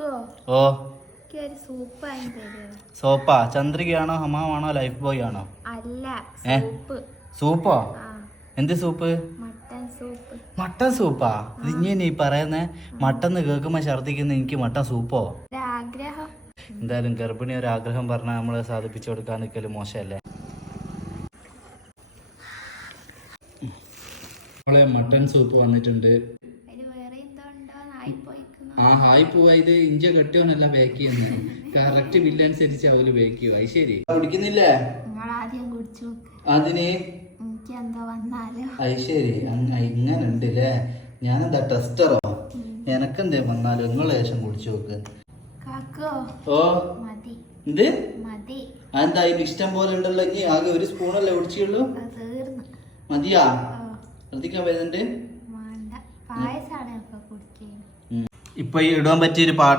ഓ സോപ്പാ? ചന്ദ്രികയാണോ, ഹമാമാണോ, life boy ആണോ? സൂപ്പോ? എന്ത് soup? Mutton സൂപ്പാ? ഇനി പറയുന്നേ മട്ടന്ന് കേൾക്കുമ്പോ ഛർദിക്കുന്ന എനിക്ക് മട്ടൻ സൂപ്പോ? എന്തായാലും ഗർഭിണി ഒരു ആഗ്രഹം പറഞ്ഞാൽ നമ്മള് സാധിപ്പിച്ചു കൊടുക്കാൻ നിൽക്കല് മോശമല്ലേ? മട്ടൻ സൂപ്പ് വന്നിട്ടുണ്ട്. ഹായ് പോവാ, ഇത് ഇഞ്ച കെട്ടിയോന്നല്ല ബേക്ക് ചെയ്യുന്നത്. കറക്റ്റ് ബില്ല് അനുസരിച്ച് അവര് ബേക്ക് ചെയ്യും. അത് ശരി. കുടിക്കുന്നില്ലേ? അതിന് അത് ശരി, ഇങ്ങനെ ഉണ്ടല്ലേ. ഞാനെന്താ ടെസ്റ്ററോ? എനക്കെന്തേ വന്നാലും നിങ്ങളെ ശേഷം കുടിച്ചു നോക്ക്. ഓ എന്ത്? അതെന്താ അതിന് ഇഷ്ടം പോലെ ഉണ്ടല്ലോ. ഇനി ആകെ ഒരു സ്പൂണല്ലേ കുടിച്ചുള്ളൂ? മതിയാ? ശ്രദ്ധിക്കാൻ വരുന്നുണ്ട്. ഇപ്പൊ ഇടാൻ പറ്റിയൊരു പാട്ട്